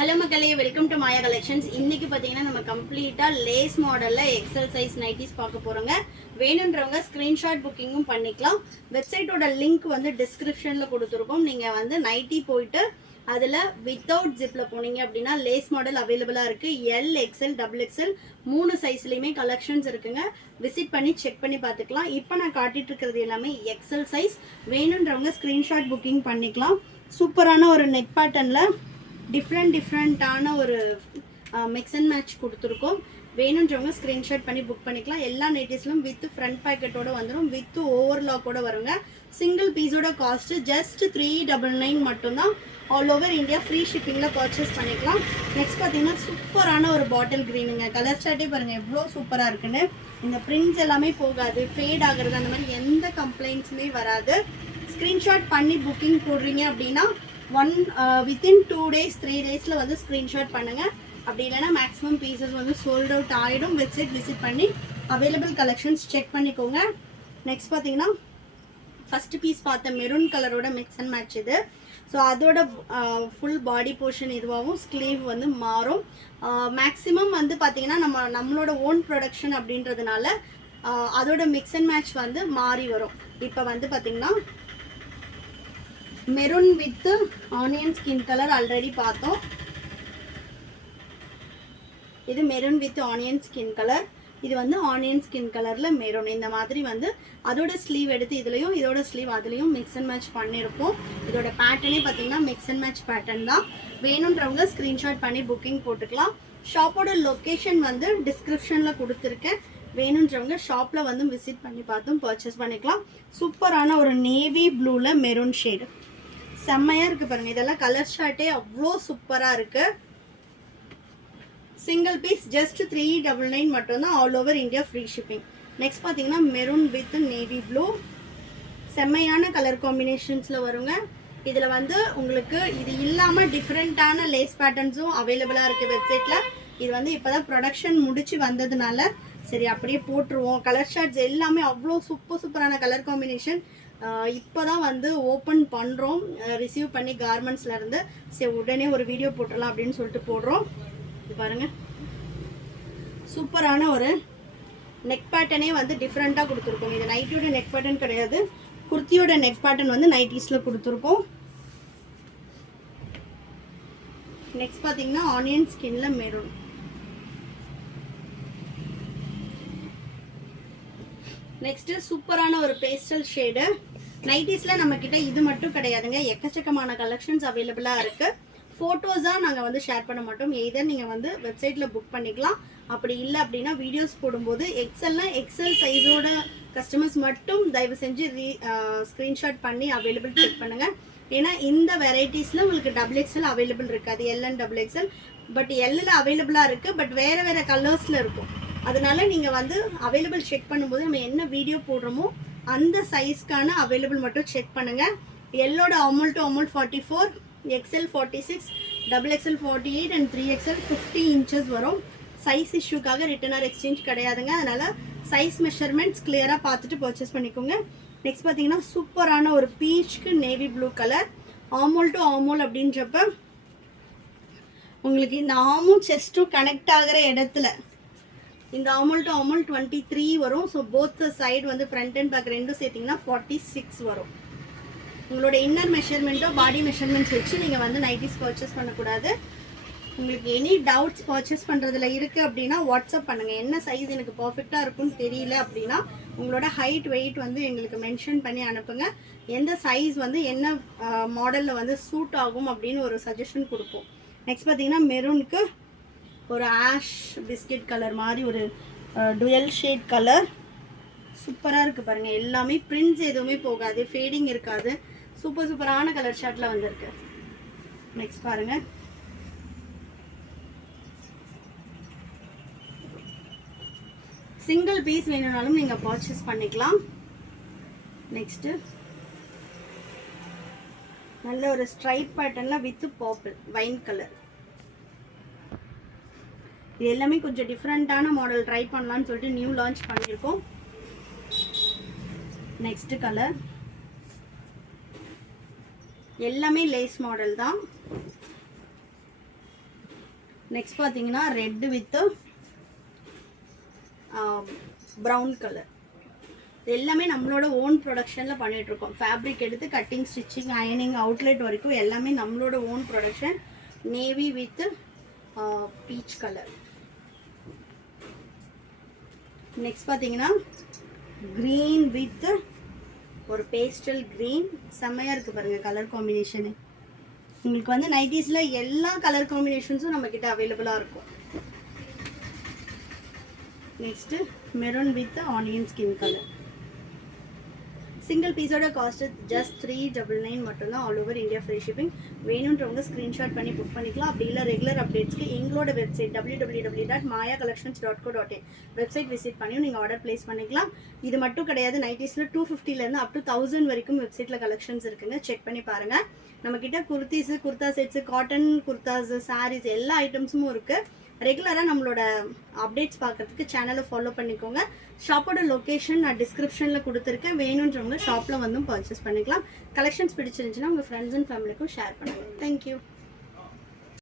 Hello மக்களே, welcome to Maya collections. இன்னைக்கு பார்த்தீங்கன்னா நம்ம கம்ப்ளீட்டாக லேஸ் மாடலில் எக்ஸல் சைஸ் நைட்டிஸ் பார்க்க போகிறோங்க. வேணுன்றவங்க ஸ்க்ரீன்ஷாட் புக்கிங்கும் பண்ணிக்கலாம். வெப்சைட்டோட லிங்க் வந்து டிஸ்கிரிப்ஷனில் கொடுத்துருக்கோம். நீங்கள் வந்து நைட்டி போயிட்டு அதில் வித்தவுட் ஜிப்பில் போனீங்க அப்படின்னா லேஸ் மாடல் அவைலபிளாக இருக்குது. எல், எக்ஸ்எல், டபுள் எக்ஸ்எல் 3 சைஸ்லேயுமே கலெக்ஷன்ஸ் இருக்குங்க. விசிட் பண்ணி செக் பண்ணி பார்த்துக்கலாம். இப்போ நான் காட்டிகிட்டு இருக்கிறது எல்லாமே எக்ஸல் சைஸ். வேணுன்றவங்க ஸ்க்ரீன்ஷாட் புக்கிங் பண்ணிக்கலாம். சூப்பரான ஒரு நெக் பேட்டர்னில் டிஃப்ரெண்ட்டான ஒரு மிக்ஸ் அண்ட் மேட்ச் கொடுத்துருக்கோம். வேணுன்றவங்க ஸ்க்ரீன்ஷாட் பண்ணி புக் பண்ணிக்கலாம். எல்லா நைட்டிஸ்லும் வித் ஃப்ரண்ட் பேக்கெட்டோடு வந்துடும், வித் ஓவர்லாக்கோட வருங்க. சிங்கிள் பீஸோட காஸ்ட்டு ஜஸ்ட் 399 மட்டும்தான். ஆல் ஓவர் இந்தியா ஃப்ரீ ஷிப்பிங்கில் பர்ச்சேஸ் பண்ணிக்கலாம். நெக்ஸ்ட் பார்த்தீங்கன்னா சூப்பரான ஒரு பாட்டில் க்ரீனுங்க. கலர் சார்ட்டே பாருங்கள் எவ்வளோ சூப்பராக இருக்குன்னு. இந்த பிரிண்ட்ஸ் எல்லாமே போகாது, ஃபேட் ஆகுறது அந்த மாதிரி எந்த கம்ப்ளைண்ட்ஸுமே வராது. ஸ்க்ரீன்ஷாட் பண்ணி புக்கிங் போடுறீங்க அப்படின்னா வித்தின் 2 days 3 daysல வந்து ஸ்க்ரீன்ஷாட் பண்ணுங்கள். அப்படி இல்லைனா மேக்ஸிமம் பீசஸ் வந்து சோல்ட் அவுட் ஆகிடும். வெப்சைட் விசிட் பண்ணி அவைலபிள் கலெக்ஷன்ஸ் செக் பண்ணிக்கோங்க. நெக்ஸ்ட் பார்த்தீங்கன்னா ஃபஸ்ட்டு பீஸ் பார்த்த மெரூன் கலரோட மிக்ஸ் அண்ட் மேட்ச் இது. ஸோ அதோட ஃபுல் பாடி போர்ஷன் இதுவாகவும் ஸ்லீவ் வந்து மாறும். மேக்ஸிமம் வந்து பார்த்தீங்கன்னா நம்மளோட ஓன் ப்ரொடக்ஷன் அப்படின்றதுனால அதோட மிக்ஸ் அண்ட் மேட்ச் வந்து மாறி வரும். இப்போ வந்து பார்த்தீங்கன்னா maroon with onion skin colour already பார்த்தோம். இது maroon with onion skin colour. இது வந்து ஆனியன் ஸ்கின் கலரில் மெரூன். இந்த மாதிரி வந்து அதோட ஸ்லீவ் எடுத்து இதுலேயும் இதோட ஸ்லீவ் அதுலேயும் மிக்ஸ் அண்ட் மேட்ச் பண்ணியிருப்போம். இதோட பேட்டர்னே பார்த்தீங்கன்னா மிக்ஸ் அண்ட் மேட்ச் பேட்டர்ன் தான். வேணுன்றவங்க ஸ்க்ரீன்ஷாட் பண்ணி புக்கிங் போட்டுக்கலாம். ஷாப்போட லொக்கேஷன் வந்து டிஸ்கிரிப்ஷனில் கொடுத்துருக்கேன். வேணுன்றவங்க ஷாப்பில் வந்து விசிட் பண்ணி பார்த்தும் பர்ச்சேஸ் பண்ணிக்கலாம். சூப்பரான ஒரு நேவி ப்ளூவில் மெரூன் ஷேடு செம்மையாக இருக்குது பாருங்கள். இதெல்லாம் கலர் ஷார்ட்டே அவ்வளோ சூப்பராக இருக்குது. சிங்கிள் பீஸ் ஜஸ்ட் 399 மட்டும்தான். All over India free shipping. Next பார்த்தீங்கன்னா மெரூன் வித் நேவி ப்ளூ செம்மையான கலர் காம்பினேஷன்ஸில் வருங்க. இதில் வந்து உங்களுக்கு இது இல்லாமல் டிஃப்ரெண்ட்டான லேஸ் பேட்டர்ன்ஸும் அவைலபிளாக இருக்குது வெப்சைட்டில். இது வந்து இப்போ தான் ப்ரொடக்ஷன் முடிச்சு வந்ததுனால சரி அப்படியே போட்டுருவோம். கலர் ஷார்ட்ஸ் எல்லாமே அவ்வளோ சூப்பரான கலர் காம்பினேஷன். இப்போ தான் வந்து ஓப்பன் பண்ணுறோம், ரிசீவ் பண்ணி கார்மெண்ட்ஸ்லேருந்து. சரி உடனே ஒரு வீடியோ போட்டுடலாம் அப்படின்னு சொல்லிட்டு போடுறோம். பாருங்கள் சூப்பரான ஒரு நெக் பேட்டர்னே வந்து டிஃப்ரெண்ட்டாக கொடுத்துருக்கோம். இது நைட்டியோட நெக் பேட்டர்ன் கிடையாது, குர்த்தியோட நெக் பேட்டர்ன் வந்து நைட்டிஸில் கொடுத்துருக்கோம். நெக்ஸ்ட் பார்த்தீங்கன்னா ஆனியன் ஸ்கின்ல மெரூன். நெக்ஸ்ட் சூப்பரான ஒரு பேஸ்டல் ஷேடு. நைட்டிஸில் நம்மக்கிட்ட இது மட்டும் கிடையாதுங்க, எக்கச்சக்கமான கலெக்ஷன்ஸ் அவைலபிளாக இருக்குது. ஃபோட்டோஸாக நாங்கள் வந்து ஷேர் பண்ண மாட்டோம். எய்தர் நீங்கள் வந்து வெப்சைட்டில் புக் பண்ணிக்கலாம். அப்படி இல்லை அப்படின்னா வீடியோஸ் போடும்போது எக்ஸல் சைஸோட கஸ்டமர்ஸ் மட்டும் தயவு செஞ்சு ஸ்க்ரீன்ஷாட் பண்ணி அவைலபிள் செக் பண்ணுங்கள். ஏன்னா இந்த வெரைட்டிஸில் உங்களுக்கு டபுள் எக்ஸ்எல் அவைலபிள் இருக்காது, L and double XL. But எல்லில் அவைலபிளாக இருக்குது, பட் வேறு கலர்ஸில் இருக்கும். அதனால நீங்கள் வந்து அவைலபிள் செக் பண்ணும்போது நம்ம என்ன வீடியோ போடுறோமோ அந்த சைஸ்க்கான அவைலபிள் மட்டும் செக் பண்ணுங்கள். எல்லோட armhole to armhole 44, XL 46, double XL 48 and 3XL 50 inches வரும். சைஸ் இஷ்யூக்காக ரிட்டர்ன் ஆர் எக்ஸ்சேஞ்ச் கிடையாதுங்க. அதனால் சைஸ் மெஷர்மெண்ட்ஸ் கிளியராக பார்த்துட்டு பர்ச்சேஸ் பண்ணிக்கோங்க. நெக்ஸ்ட் பார்த்தீங்கன்னா சூப்பரான ஒரு பீச்சுக்கு நேவி ப்ளூ கலர். ஆமோல் டு ஆமோல் அப்படின்றப்ப உங்களுக்கு இந்த ஆமும் செஸ்ட்டும் கனெக்ட் ஆகிற இடத்துல இந்த ஆமோல் டு ஆமோல் 23 வரும். ஸோ போத் சைடு வந்து ஃப்ரண்ட் அண்ட் பேக் ரெண்டும் சேர்த்திங்கன்னா 46 வரும். உங்களோட இன்னர் மெஷர்மெண்ட்டோ பாடி மெஷர்மெண்ட்ஸ் வச்சு நீங்கள் வந்து நைட்டிஸ் பர்ச்சேஸ் பண்ணக்கூடாது. உங்களுக்கு எனி டவுட்ஸ் பர்ச்சேஸ் பண்ணுறதுல இருக்குது அப்படின்னா வாட்ஸ்அப் பண்ணுங்கள். என்ன சைஸ் எனக்கு பர்ஃபெக்டாக இருக்குன்னு தெரியல அப்படின்னா உங்களோட ஹைட் வெயிட் வந்து எங்களுக்கு மென்ஷன் பண்ணி அனுப்புங்க. எந்த சைஸ் வந்து என்ன மாடலில் வந்து சூட் ஆகும் அப்படின்னு ஒரு சஜஷன் கொடுப்போம். நெக்ஸ்ட் பார்த்தீங்கன்னா மெரூனுக்கு ஒரு ஆஷ் பிஸ்கெட் கலர் மாதிரி ஒரு டுவெல் ஷேட் கலர் சூப்பராக இருக்குது பாருங்கள். எல்லாமே பிரிண்ட்ஸ் எதுவுமே போகாது, ஃபேடிங் இருக்காது. சூப்பரான கலர் ஷார்ட்டில் வந்திருக்கு. நெக்ஸ்ட் பாருங்கள் சிங்கிள் பீஸ் வேணும்னாலும் நீங்கள் பர்ச்சேஸ் பண்ணிக்கலாம். நெக்ஸ்ட்டு நல்ல ஒரு ஸ்ட்ரைப் பேட்டர்னில் வித் பர்பிள் வைன் கலர். இது எல்லாமே கொஞ்சம் டிஃப்ரெண்ட்டான மாடல் ட்ரை பண்ணலான்னு சொல்லிட்டு நியூ லான்ச் பண்ணியிருக்கோம். நெக்ஸ்ட் கலர் எல்லாமே லேஸ் மாடல் தான். நெக்ஸ்ட் பார்த்தீங்கன்னா ரெட் வித் ப்ரௌன் கலர். எல்லாமே நம்மளோட ஓன் ப்ரொடக்ஷனில் பண்ணிகிட்ருக்கோம். ஃபேப்ரிக் எடுத்து கட்டிங், ஸ்டிச்சிங், அயனிங், அவுட்லெட் வரைக்கும் எல்லாமே நம்மளோட own production. Navy with peach colour. Next பார்த்தீங்கன்னா க்ரீன் வித் ஒரு பேஸ்டல் க்ரீன். செம்மையாக இருக்குது பாருங்கள் கலர் காம்பினேஷனு. உங்களுக்கு வந்து நைட்டிஸில் எல்லா கலர் காம்பினேஷன்ஸும் நம்மக்கிட்ட அவைலபிளாக இருக்கும். Next maroon with onion skin colour. Single பீஸோட காஸ்ட் ஜஸ்ட் 399 மட்டும்தான். All over India free shipping. வேணுன்றவங்க ஸ்க்ரீன்ஷாட் பண்ணி புக் பண்ணிக்கலாம். அப்படி இல்லை ரெகுலர் அப்டேட்ஸ்க்கு எங்களோட வெப்சைட் www.mayacollections.co.in வெப்சைட் விசிட் பண்ணியும் நீங்கள் ஆர்டர் பிளேஸ் பண்ணிக்கலாம். இது மட்டும் கிடையாது, நைட்டிஸில் 250லேருந்து அப் டு 1000 வரைக்கும் வெப்சைட்டில் கலெக்ஷன்ஸ் இருக்குங்க. செக் பண்ணி பாருங்கள். நம்மக்கிட்ட குர்த்திஸு, குர்தா செட்ஸு, காட்டன் குர்தாஸு, சாரீஸ் எல்லா ஐட்டம்ஸும் இருக்குது. ரெகுலராக நம்மளோட அப்டேட்ஸ் பார்க்குறதுக்கு சேனலை ஃபாலோ பண்ணிக்கோங்க. ஷாப்போட லொக்கேஷன் நான் டிஸ்கிரிப்ஷனில் கொடுத்துருக்கேன். வேணுன்றவங்க ஷாப்பில் வந்து பர்ச்சேஸ் பண்ணிக்கலாம். கலெக்ஷன்ஸ் பிடிச்சிருந்துச்சுன்னா உங்கள் ஃப்ரெண்ட்ஸ் அண்ட் ஃபேமிலிக்கும் ஷேர் பண்ணுங்கள். தேங்க்யூ.